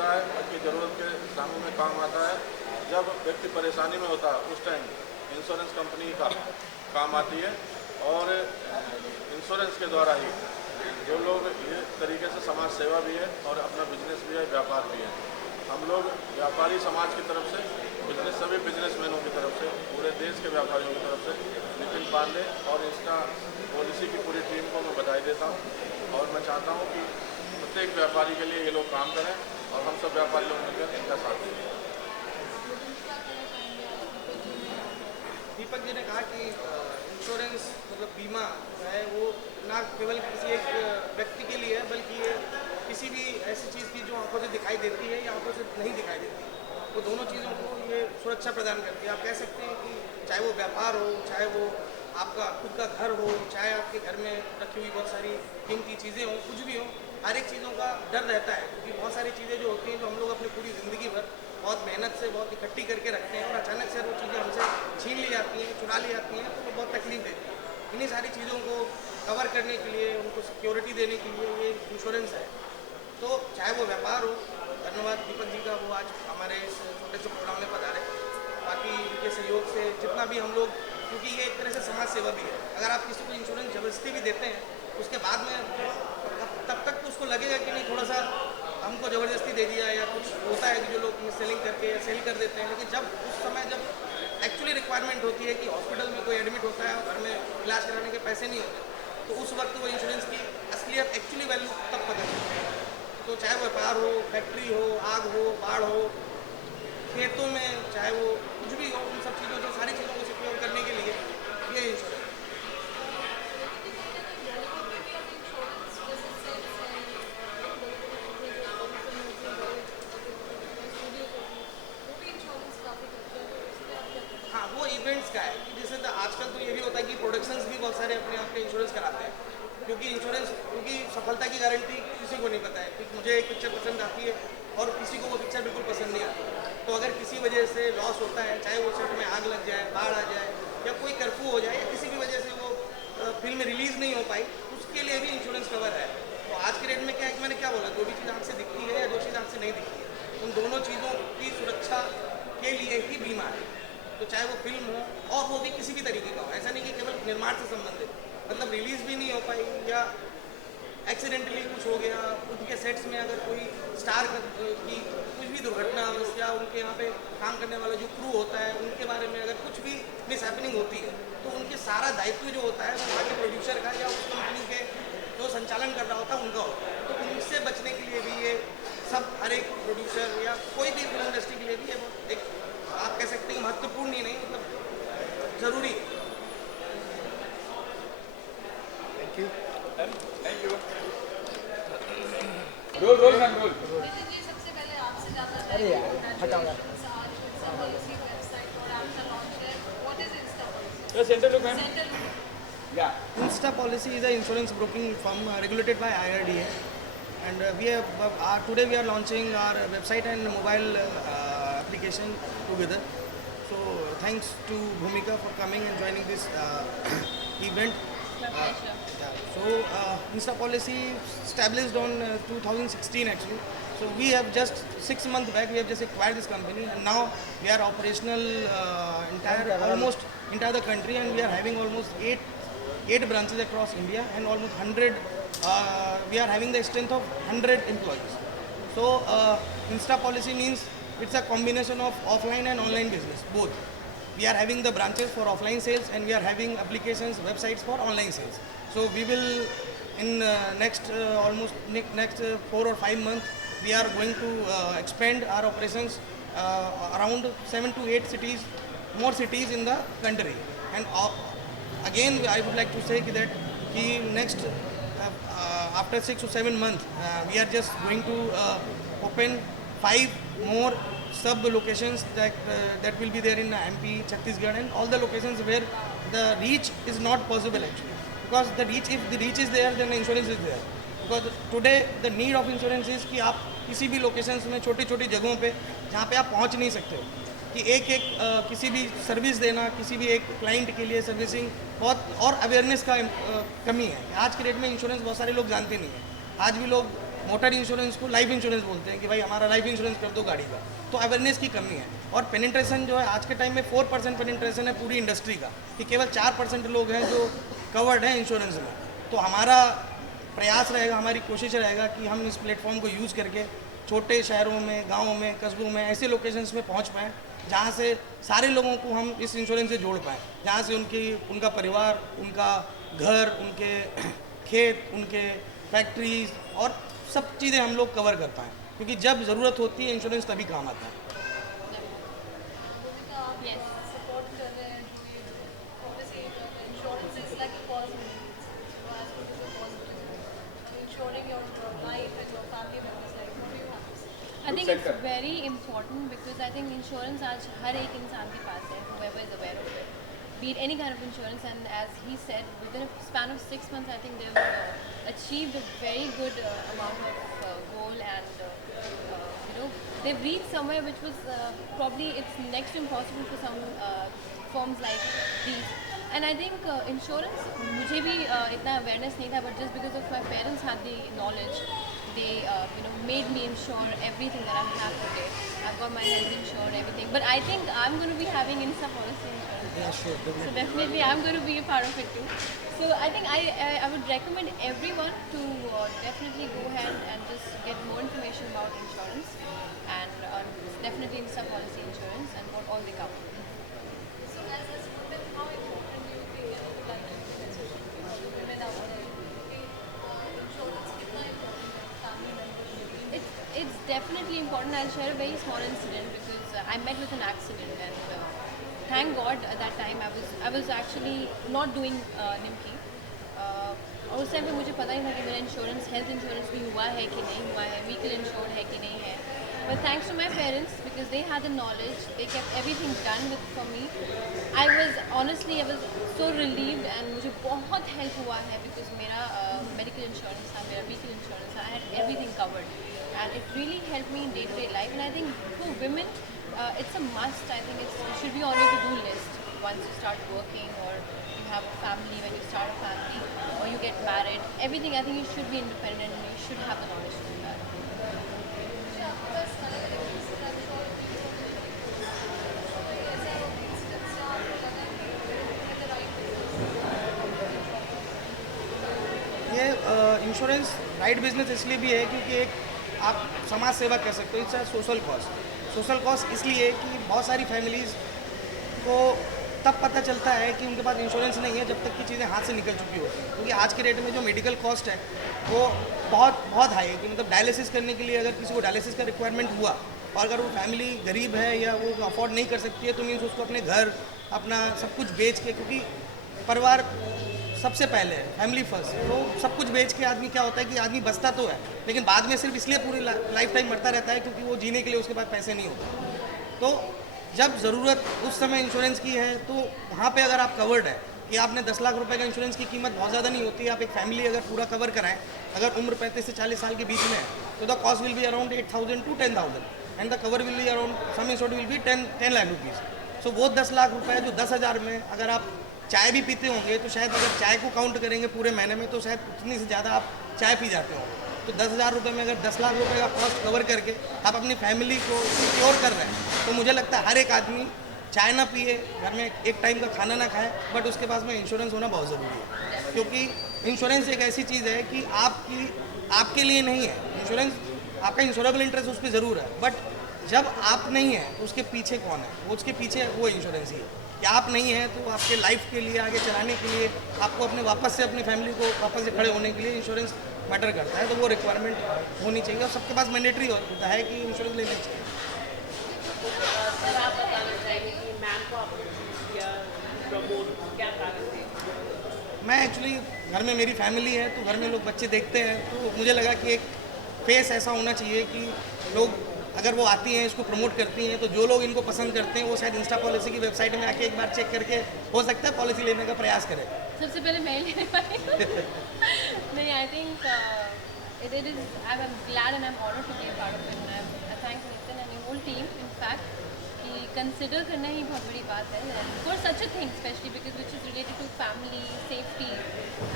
देता है, बल्कि ज़रूरत के समय में काम आता है। जब व्यक्ति परेशानी में होता है उस टाइम इंश्योरेंस कंपनी का काम आती है। और इंश्योरेंस के द्वारा ही जो लोग ये तरीके से समाज सेवा भी है और अपना बिजनेस भी है, व्यापार भी है। हम लोग व्यापारी समाज की तरफ से, सभी बिजनेसमैनों की तरफ से, पूरे देश के व्यापारियों की तरफ से नितिन पांडे और इसका पॉलिसी की पूरी टीम को मैं बधाई देता हूँ। और मैं चाहता हूँ कि प्रत्येक व्यापारी के लिए ये लोग काम करें और हम सब व्यापारी लोग मिलकर इनका साथ दें। दीपक जी ने कहा कि इंश्योरेंस मतलब बीमा है वो ना केवल किसी एक व्यक्ति के लिए है, बल्कि ये किसी भी ऐसी चीज़ की जो आंखों से दिखाई देती है या आंखों से नहीं दिखाई देती, वो दोनों चीज़ों को ये सुरक्षा प्रदान करती है। आप कह सकते हैं कि चाहे वो व्यापार हो, चाहे वो आपका खुद का घर हो, चाहे आपके घर में रखी हुई बहुत सारी कीमती चीज़ें हों, कुछ भी हो, हर एक चीज़ों का डर रहता है। क्योंकि बहुत सारी चीज़ें जो होती हैं जो हम लोग अपनी पूरी ज़िंदगी भर बहुत मेहनत से बहुत इकट्ठी करके रखते हैं और अचानक से वो चीज़ें हमसे छीन ली जाती हैं, चुरा ली जाती हैं, तो वो बहुत तकलीफ देती है। इन्हीं सारी चीज़ों को कवर करने के लिए, उनको सिक्योरिटी देने के लिए ये इंश्योरेंस है। तो चाहे वो व्यापार हो, धन्यवाद दीपक जी का, वो आज हमारे इस छोटे से प्रोग्राम में पधारे। बाकी इनके सहयोग से जितना भी हम लोग, क्योंकि ये एक तरह से समाज सेवा भी है। अगर आप किसी को इंश्योरेंस जबरदस्ती भी देते हैं, उसके बाद में तब तक तो उसको लगेगा कि नहीं थोड़ा सा हमको ज़बरदस्ती दे दिया, या कुछ होता है कि जो लोग सेलिंग करके सेल कर देते हैं। लेकिन जब उस समय जब एक्चुअली रिक्वायरमेंट होती है कि हॉस्पिटल में कोई एडमिट होता है और घर में इलाज कराने के पैसे नहीं होते, तो उस वक्त वो इंश्योरेंस की असलियत एक्चुअली वैल्यू तब पता चलती है। तो चाहे व्यापार हो, फैक्ट्री हो, आग हो, बाढ़ हो, खेतों में चाहे वो कुछ भी हो, उन सब चीज़ों से सारी चीज़ों को सिक्योर करने के लिए ये इंश्योरेंस। हाँ, वो इवेंट्स का है कि जैसे आजकल तो ये भी होता है कि प्रोडक्शंस भी बहुत सारे अपने आप के इंश्योरेंस कराते हैं। क्योंकि सफलता की गारंटी किसी को नहीं पता है कि मुझे एक पिक्चर पसंद आती है और किसी को वो पिक्चर बिल्कुल पसंद नहीं आती। तो अगर किसी वजह से लॉस होता है, चाहे वो सेट में आग लग जाए, बाढ़ आ जाए, या कोई कर्फ्यू हो जाए, या किसी भी वजह से वो फिल्म रिलीज़ नहीं हो पाई, उसके लिए भी इंश्योरेंस कवर है। तो आज के डेट में क्या है कि मैंने क्या बोला, जो भी चीज़ आँख से दिखती है या जो चीज़ आँख से नहीं दिखती है, उन दोनों चीज़ों की सुरक्षा के लिए ही बीमा है। तो चाहे वो फिल्म हो, और वो भी किसी भी तरीके का हो, ऐसा नहीं कि केवल निर्माण से संबंधित, मतलब रिलीज़ भी नहीं हो पाई या एक्सीडेंटली कुछ हो गया, उनके सेट्स में अगर कोई स्टार की कुछ भी दुर्घटना, या उनके यहाँ पे काम करने वाला जो क्रू होता है उनके बारे में अगर कुछ भी मिस हैपनिंग होती है, तो उनके सारा दायित्व जो होता है वो वहाँ के प्रोड्यूसर का या उस कंपनी के जो संचालन कर रहा होता है उनका होता है। तो उनसे बचने के लिए भी ये सब, हर एक प्रोड्यूसर या कोई भी फिल्म इंडस्ट्री के लिए भी ये एक, आप कह सकते हैं महत्वपूर्ण ही नहीं, मतलब ज़रूरी है। Thank you. Thank you. Roll ma'am roll. Nitin ji, सबसे पहले आपसे जानना अरे यार, चाहेंगे, हटाओ यार। congratulations, आज इंस्टा पॉलिसी वेबसाइट और ऐप का लॉन्च है। What is Insta policy? Yes, center look, ma'am. Centre Yeah. Insta Policy is an insurance broking firm regulated by IRDA, and today we are launching our website and mobile application together. So thanks to Bhumika for coming and joining this event. So Insta Policy established on 2016 actually. So we have just 6 months back we have just acquired this company, and now we are operational almost entire the country, and we are having almost eight branches across India, and almost 100. We are having the strength of 100 employees. So Insta Policy means it's a combination of offline and online business both. We are having the branches for offline sales, and we are having applications, websites for online sales. So we will in next 4 or 5 months we are going to expand our operations around 7 to 8 cities, more cities in the country. And again I would like to say that next after 6 or 7 months we are just going to open 5 more sub locations that will be there in MP, Chhattisgarh, and all the locations where the reach is not possible actually, because if the reach is there, then insurance is there. Because today the need of insurance is कि आप किसी भी locations में छोटी छोटी जगहों पे जहाँ पे आप पहुँच नहीं सकते हो, कि एक किसी भी सर्विस देना, किसी भी एक क्लाइंट के लिए सर्विसिंग बहुत, और अवेयरनेस का कमी है। आज के डेट में इंश्योरेंस बहुत सारे लोग जानते नहीं हैं। आज भी लोग मोटर इंश्योरेंस को लाइफ इंश्योरेंस बोलते हैं कि भाई हमारा लाइफ इंश्योरेंस कर दो गाड़ी का। तो अवेयरनेस की कमी है। और पेनिट्रेशन जो है आज के टाइम में 4% पेनिट्रेशन है पूरी इंडस्ट्री का, कि केवल 4% लोग हैं जो कवर्ड हैं इंश्योरेंस में। तो हमारा प्रयास रहेगा, हमारी कोशिश रहेगा कि हम इस प्लेटफॉर्म को यूज़ करके छोटे शहरों में, गाँवों में, कस्बों में, ऐसे लोकेशंस में पहुँच पाएँ जहाँ से सारे लोगों को हम इस इंश्योरेंस से जोड़ पाएँ, जहाँ से उनका परिवार, उनका घर, उनके खेत, उनके फैक्ट्रीज और सब चीज़ें हम लोग कवर कर पाएँ, क्योंकि जब ज़रूरत होती है इंश्योरेंस तभी काम आता है। भूमिका आप सपोर्ट कर रहे हैं जो ये obviously insurance is like a positive so as it is a positive insuring your life and your family members like what do you have to say? I think it's very important because I think insurance आज हर एक इंसान के पास है, whoever is aware of it, be it any kind of insurance. And as he said, within a span of 6 months, I think they've achieved a very good amount of goal, and they've reached somewhere which was probably it's next to impossible for some firms like these. And I think insurance, मुझे भी इतना awareness नहीं था, but just because of my parents had the knowledge, they made me insure everything that I have today. I've got my health insured, everything. But I think I'm going to be having INSA policy insurance. Yeah, sure, So definitely I'm going to be a part of it too. So I think I would recommend everyone to definitely go ahead and just get more information about insurance, and definitely INSA policy insurance and what all they cover. So as women, how important do you think है मतलब like especially women out there कि insurance कितना important है family members के लिए? It's definitely important. I'll share a very small incident because I met with an accident, and thank God at that time I was actually not doing NIMKI. और उस time पे मुझे पता नहीं था कि मेरा इंश्योरेंस, हेल्थ इंश्योरेंस भी हुआ है कि नहीं हुआ है, व्हीकल इंश्योर्ड है कि नहीं है. But thanks to my parents, because they had the knowledge, they kept everything done for me. I was so relieved, and मुझे बहुत help हुआ है because मेरा medical insurance था, मेरा vehicle insurance था, I had everything covered, and it really helped me in day-to-day life. And I think for women, it's a must. I think it should be on your to-do list once you start working, or you have a family, when you start a family, or you get married. Everything, I think you should be independent, and you should have the knowledge to do that. मुझे आपके पास अलग अलग incident I'm sure कोई ऐसा incident से आपको लगा कि at the right place ये इंश्योरेंस राइट बिजनेस इसलिए भी है क्योंकि एक आप समाज सेवा कर सकते हो। इट्स अ सोशल कॉस्ट इसलिए कि बहुत सारी फैमिलीज़ को तब पता चलता है कि उनके पास इंश्योरेंस नहीं है जब तक की चीज़ें हाथ से निकल चुकी होती हैं, क्योंकि आज के डेट में जो मेडिकल कॉस्ट है वो बहुत हाई है। कि मतलब डायलिसिस करने के लिए अगर किसी को डायलिसिस का रिक्वायरमेंट हुआ और अगर वो फैमिली गरीब है या वो अफोर्ड नहीं कर सकती है, तो मीन्स उसको अपने घर, अपना सब कुछ बेच के, क्योंकि परिवार सबसे पहले है, फैमिली फर्स्ट, तो सब कुछ बेच के आदमी क्या होता है कि आदमी बचता तो है लेकिन बाद में सिर्फ इसलिए पूरी लाइफ टाइम मरता रहता है क्योंकि वो जीने के लिए उसके पास पैसे नहीं होते। तो जब ज़रूरत उस समय इंश्योरेंस की है तो वहाँ पे अगर आप कवर्ड है कि आपने 10 लाख रुपए का इंश्योरेंस की कीमत बहुत ज़्यादा नहीं होती है, आप एक फैमिली अगर पूरा कवर कराएं, अगर उम्र 35 से 40 साल के बीच में है तो the cost will be around 8,000 to 10,000 and the cover will be around sum insured will be 10 lakh rupees. So वो 10 लाख रुपए जो 10,000 में अगर आप चाय भी पीते होंगे तो शायद अगर चाय को काउंट करेंगे पूरे महीने में तो शायद उतनी से ज़्यादा आप चाय पी जाते होंगे। तो 10,000 रुपये में अगर 10 लाख रुपए का कॉस्ट कवर करके आप अपनी फैमिली को सिक्योर कर रहे हैं तो मुझे लगता है हर एक आदमी चाय ना पिए, घर में एक टाइम का खाना ना खाए, बट उसके पास में इंश्योरेंस होना बहुत ज़रूरी है। क्योंकि इंश्योरेंस एक ऐसी चीज़ है कि आपके लिए नहीं है इंश्योरेंस, आपका इंश्योरेबल इंटरेस्ट उस पर ज़रूर है, बट जब आप नहीं है तो उसके पीछे कौन है, वो उसके पीछे वो इंश्योरेंस ही है कि आप नहीं हैं तो आपके लाइफ के लिए, आगे चलाने के लिए, आपको अपने वापस से अपनी फैमिली को वापस से खड़े होने के लिए इंश्योरेंस मैटर करता है। तो वो रिक्वायरमेंट होनी चाहिए और सबके पास मैंडेटरी होता है कि इंश्योरेंस लेना चाहिए। सर आप बताना चाहेंगे कि मैम को आप या प्रमोट क्या कारण थे? मैं एक्चुअली घर में मेरी फैमिली है तो घर में लोग बच्चे देखते हैं तो मुझे लगा कि एक फेस ऐसा होना चाहिए कि लोग अगर वो आती हैं इसको प्रमोट करती हैं तो जो लोग इनको पसंद करते हैं वो शायद इंस्टा पॉलिसी की वेबसाइट में आके एक बार चेक करके हो सकता है पॉलिसी लेने का प्रयास करें। सबसे पहले मैं लेने वाली हूँ। नहीं, I think it is I'm glad and I'm honored to be a part of it, and I thank Nitin and the whole team in fact कि कंसिडर करना ही बहुत बड़ी बात है for such a thing specially because which is related to family safety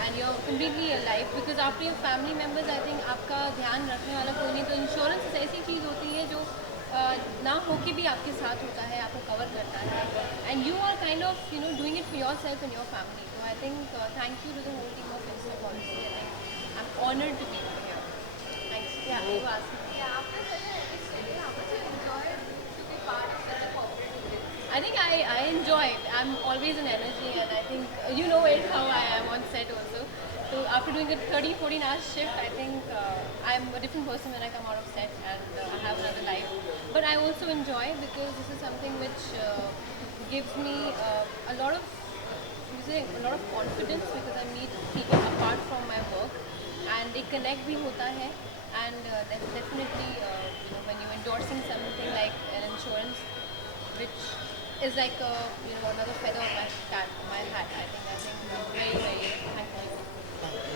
and your completely your life because after your family members I think आपका ध्यान रखने वाला कोई नहीं. तो इंश्योरेंस ऐसी चीज़ होती है जो ना होके भी आपके साथ होता है, आपको कवर करता है and you are kind of doing it for your सेल्फ एंड योर फैमिली. तो I think thank you to the whole team of Insta Policy. I think I am honoured to be here. Thanks. Yeah, you asked me. Yeah, after such a epic study, how much you enjoy to be part of such a corporate event? I think I enjoy. I'm always in energy and I think you know it how I am on set also. So after doing a 30-14 hour shift, I think I'm a different person when I come out of set and I have another life. But I also enjoy because this is something which gives me a lot of confidence because I meet people apart from my work and एक connect भी होता है and that's definitely when you're endorsing something like an insurance which is like another feather on my hat. I think I'm very very thankful.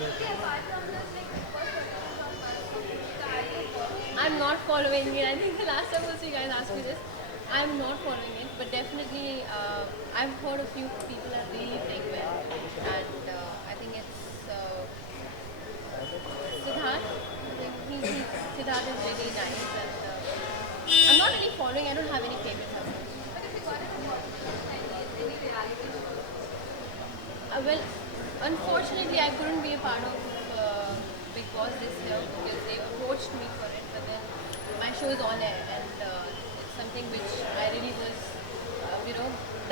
Okay, apart from this, like, what from us, are you following? I'm not following it. I think the last time also you guys asked me this. I'm not following it, but definitely I've heard a few people are really playing well, and I think it's Siddharth. I think Siddharth is really nice, and I'm not really following. I don't have any favorites as well. But if you got an opportunity and any reality shows, Well, unfortunately, I couldn't be a part of Big Boss this year because they approached me for it, but then my show is on air and it's something which I really was,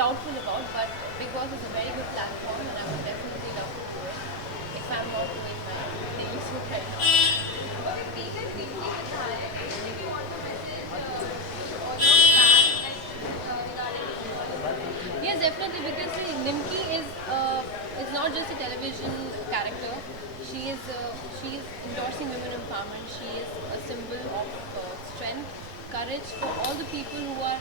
doubtful about. But Big Boss is a very good platform, and I would definitely love to do it if I'm not doing my daily shoot right now. but if we can quickly Siddharth, if you want to message all your fans regarding this. Yes, definitely, because see, Nimki is not just a television character. She is endorsing women empowerment. She is a symbol of strength, courage for all the people who are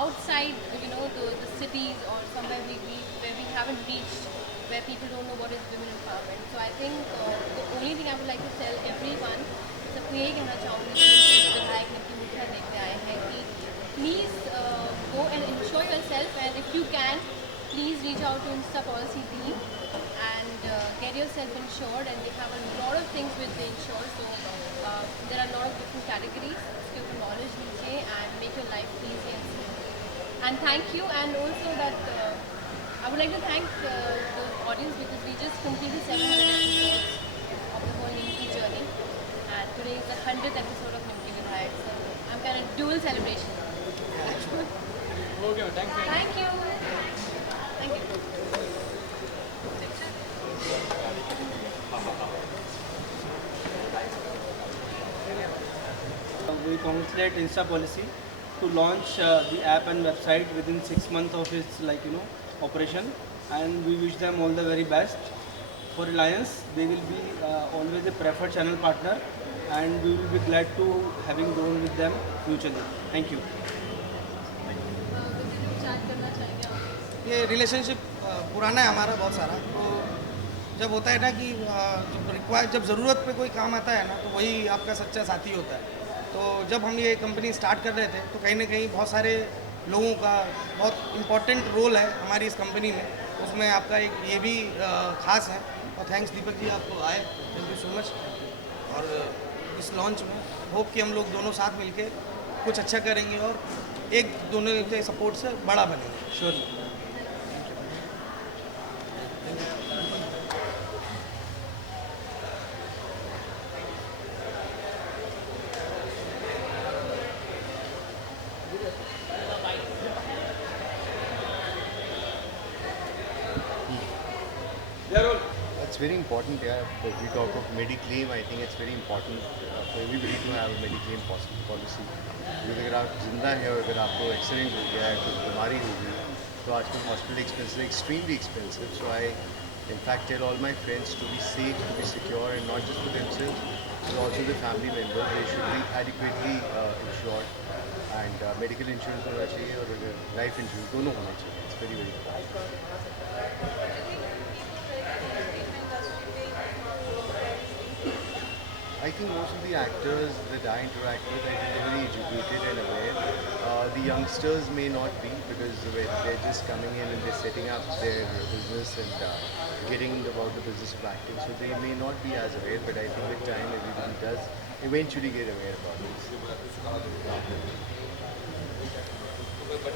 outside, the cities or somewhere where we haven't reached, where people don't know what is women empowerment. So I think the only thing I would like to tell everyone, सबको यही कहना चाहूँगी कि विधायक निम्की मुखिया देखने आए हैं कि please go and insure yourself, and if you can, please reach out to Insta Policy team and get yourself insured. And they have a lot of things which they insure, so there are a lot of different categories. उसके ऊपर knowledge लीजिए and make your life easy and simple. And thank you, and also that I would like to thank the audience because we just completed 700 episodes of the whole Nimki journey, and today is the 100th episode of Nimki Vidhayak, so I'm kind of dual celebration. Okay, thanks. Thank you. Thank you. We congratulate Insta Policy to launch the app and website within 6 months of its operation, and we wish them all the very best. For Reliance, they will be always a preferred channel partner, and we will be glad to having grown with them mutually. Thank you. chat करना चाहेंगे आप? ये relationship पुराना है हमारा बहुत सारा. तो जब होता है ना कि जब ज़रूरत पे कोई काम आता है ना, तो वही आपका सच्चा साथी होता है. तो जब हम ये कंपनी स्टार्ट कर रहे थे तो कहीं ना कहीं बहुत सारे लोगों का बहुत इम्पोर्टेंट रोल है हमारी इस कंपनी में. उसमें आपका एक ये भी ख़ास है, और थैंक्स दीपक जी आपको आए. Thank you so much. और इस लॉन्च में होप कि हम लोग दोनों साथ मिलके कुछ अच्छा करेंगे और एक दोनों के सपोर्ट से बड़ा बनेंगे surely. It's very important, yeah. If we talk of Mediclaim, I think it's very important for everybody to have a Mediclaim policy. क्योंकि अगर आप जिंदा हैं और अगर आपको एक्सीडेंट हो गया है, कुछ बीमारी हो गई, तो आजकल hospital expenses extremely expensive. So I, in fact, tell all my friends to be safe, to be secure, and not just for themselves, but also the family members. They should be adequately insured, and medical insurance होना चाहिए और life insurance दोनों होना चाहिए. It's very very important. I think most of the actors that I interact with, I think they're very educated and aware. the youngsters may not be, because when they're just coming in and they're setting up their business and getting about the business of acting, so they may not be as aware, but I think with time everybody does eventually get aware about it.